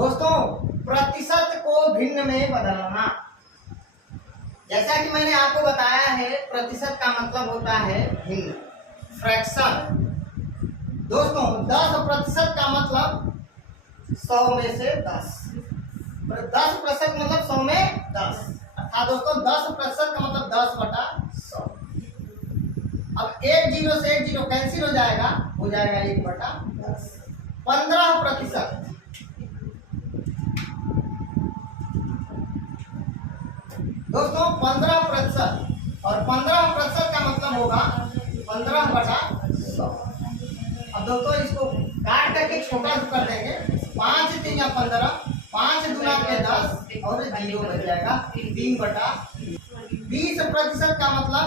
दोस्तों प्रतिशत को भिन्न में बदलना, जैसा कि मैंने आपको बताया है प्रतिशत का मतलब होता है भिन्न, फ्रैक्शन। दोस्तों 10% का मतलब 100 में से 10, 10% मतलब 100 में 10, अर्थात दोस्तों 10% का मतलब 10/100। अब एक जीरो से एक जीरो कैंसिल हो जाएगा, हो जाएगा 1/10। 15%, दोस्तों 15% और 15% का मतलब होगा 15/100। अब दोस्तों इसको काट करके छोटा कर देंगे, 5 × 3 = 15, 5 दूना के 10 और 0 बच जाएगा 3/20। 20% का मतलब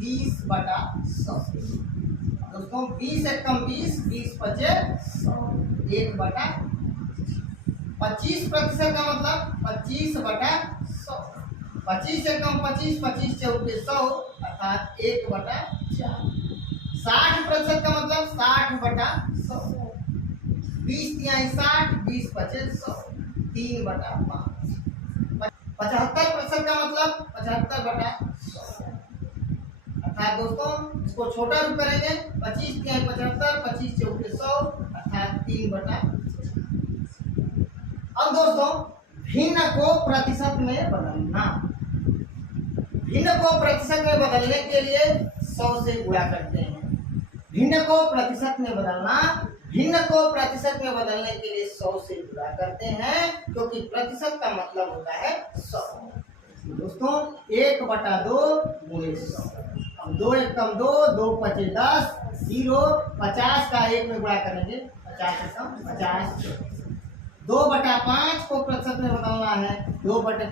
20/100। दोस्तों 20 × 1 = 20, 20 × 5 = 100, 1/। 25% का मतलब 25/100, 25 × 1 = 25, 25 × 4 = 100, अर्थात 1/4। 60% का मतलब 60/100, 20 × 3 = 60, 20 × 5 = 100, 3/5। 75% का मतलब 75/100, अर्थात दोस्तों इसको छोटा रूप करेंगे, 25 × 3 = 75, 25 × 4 = 100, अर्थात 3/। अब दोस्तों भिन्न को प्रतिशत में बदलना, भिन्न को प्रतिशत में बदलने के लिए 100 से गुणा करते हैं। भिन्न को प्रतिशत में बदलना, भिन्न को प्रतिशत में बदलने के लिए 100 से गुणा करते हैं, क्योंकि प्रतिशत का मतलब होता है 100। दोस्तों 1/2 × 100, अब 2 × 1 = 2, 2 × 5 = 10, 0, 50 का 1 में गुणा करेंगे, 50 × 50। 2/5 को प्रतिशत में बदलना है, 2/5 × 100,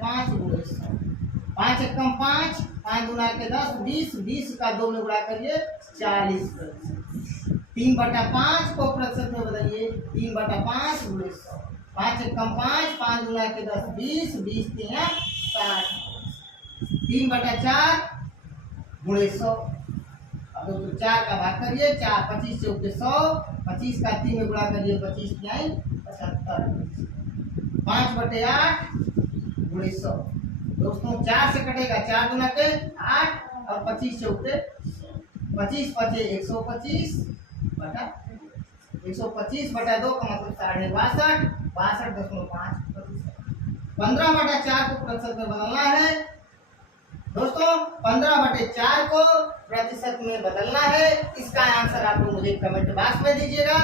5 × 1 = 5, 5 दूना के 10, 20, 20 का 2 में गुणा करिए 40%। 3/5 को प्रतिशत में बदलिए, 3/5 × 100, 5 × 1 = 5, 5 दूना के 10, 20, 20 × 3 = 60, 3/4 × 100। अब दोस्तों 4 का भाग करिए, 4, 25 × 4 = 100, 25 का 3 में गुणा करिए, 25 × 3 = 75, 5/8 × 100। दोस्तों 4 से कटेगा, 4 दूना के 8 और 25 चौके 25, 5 = 125 बटा 125/2 का मतलब 62.5, 62.5%। 15/4 को प्रतिशत में बदलना है। दोस्तों 15/4 को प्रतिशत में बदलना है, इसका आंसर आप लोग मुझे कमेंट बॉक्स में दीजिएगा।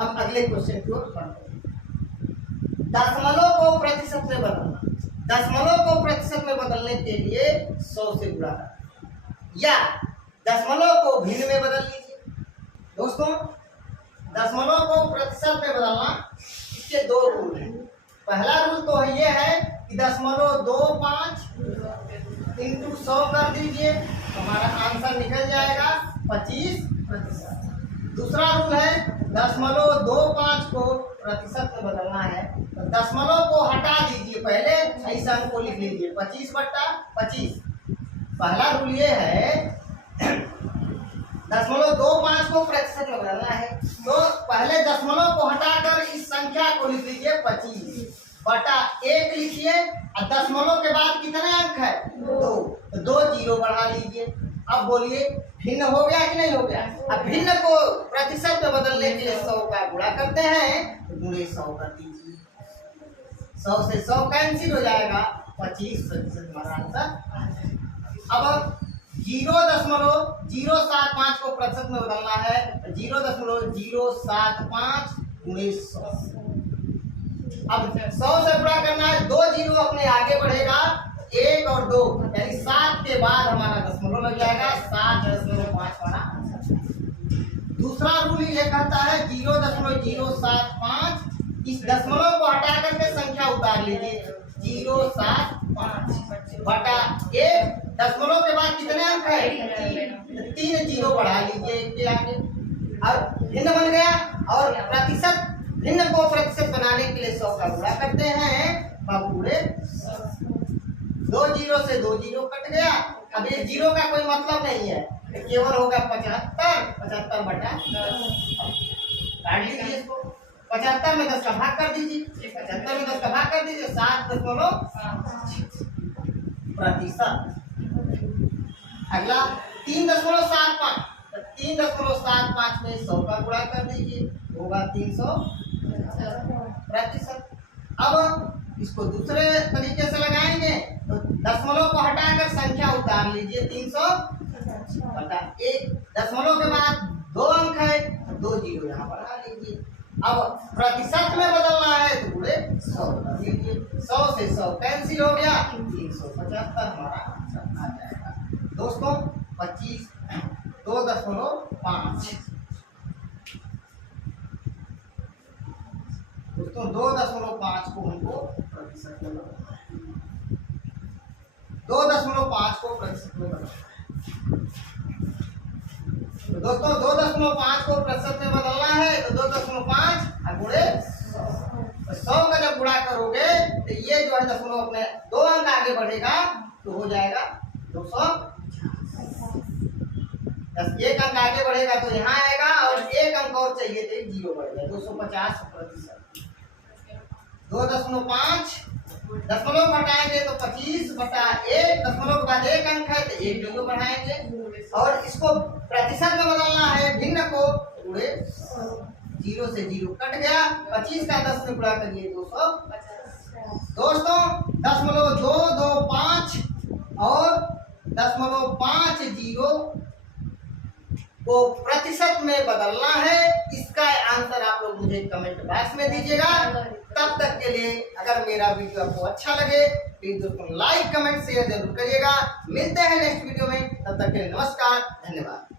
अब अगले क्वेश्चन की ओर बढ़ते हैं। दशमलव को प्रतिशत में बदलना, दशमलव को प्रतिशत में बदलने के लिए 100 से गुणा करना, या दशमलव को भिन्न में बदल लीजिए। दोस्तों दशमलव को प्रतिशत में बदलना, इसके 2 रूल हैं। पहला रूल तो ये है कि 0.25 × 100 कर दीजिए, हमारा आंसर निकल जाएगा 25%। दूसरा रूल है 0.25 को प्रतिशत में बदलना है, तो दशमलव को हटा दीजिए, पहले ऐसा को लिख लीजिए 25/25। पहला रूल ये है 0.25 को प्रतिशत में बदलना है, तो पहले दशमलव को हटाकर इस संख्या को लिख लीजिए 25/1 लिखिए, और दशमलव के बाद कितने अंक है 2, तो 2 जीरो बढ़ा लीजिए। अब बोलिए भिन्न हो गया कि नहीं हो गया। अब भिन्न को प्रतिशत में बदलने के लिए 100 का गुणा करते हैं, तो गुणे 100 कर दीजिए, 100 से 100 कैंसिल हो जाएगा, 25% हमारा आंसर। अब 0.075 को प्रतिशत में बदलना है, 0.075 × 100। अब 100 से गुणा करना है, 2 जीरो अपने आगे बढ़ेगा, 1 और 2 यानी 7 के बाद हमारा दशमलव लग जाएगा, 7.5 हमारा आंसर। दूसरा रूल ये कहता है 0.075, इस दशमलव को हटा करके संख्या उतार लीजिए, 0.75/1। दशमलव के बाद कितने अंक है 3 जीरो बढ़ा लीजिए 1 के आगे, अब भिन्न बन गया। और प्रतिशत, भिन्न को प्रतिशत बनाने के लिए 100 का गुणा करते हैं, पूरे 2 जीरो से 2 जीरो कट गया। अब इस जीरो का कोई मतलब नहीं है, केवल होगा 75/10। काट लीजिए इसको, 75 में 10 का भाग कर दीजिए, 75 में 10 का भाग कर दीजिए, 7.5 प्रतिशत। अगला 3.75, 3.75 में 100 का गुणा कर दीजिए, होगा 300 प्रतिशत। अब इसको दूसरे तरीके से लगाएंगे तो दशमलव को हटाकर संख्या उतार लीजिए, 300 बटा 1। दशमलव के बाद 2 अंक है तो 2 जीरो यहाँ बढ़ा लीजिए। अब प्रतिशत में बदलना है तो पूरे 100 कर लीजिए, 100 से 100 कैंसिल हो गया, 375 हमारा आंसर आ जाएगा। दोस्तों 25 2.5 दोस्तों 2.5 को हमको प्रतिशत में बदलना है, 2.5 को प्रतिशत में बदलना है। तो दोस्तों 2.5 को प्रतिशत में बदलना है तो 2.5 गुणे 100 का जब गुणा करोगे तो ये जो है दशमलव अपने 2 अंक आगे बढ़ेगा तो हो जाएगा 250। 1 अंक आगे बढ़ेगा तो यहाँ आएगा और 1 अंक और चाहिए तो 0 बढ़ जाएगा, 250 प्रतिशत। 2.5 दशमलव घटाएंगे तो 25 बटा 1, दशमलव के बाद 1 अंक है तो 1 जीरो बढ़ाएंगे और इसको प्रतिशत में बदलना है, भिन्न को पूरे 0 से 0 कट गया, 25 का 10 से गुणा करिए 250। दोस्तों 0.225 और 0.50 को प्रतिशत में बदलना है। इसका आंसर आप लोग मुझे कमेंट बॉक्स में दीजिएगा। तब तक के लिए अगर मेरा वीडियो आपको अच्छा लगे प्लीज दोस्तों लाइक कमेंट शेयर जरूर करिएगा। मिलते हैं नेक्स्ट वीडियो में, तब तक के लिए नमस्कार, धन्यवाद।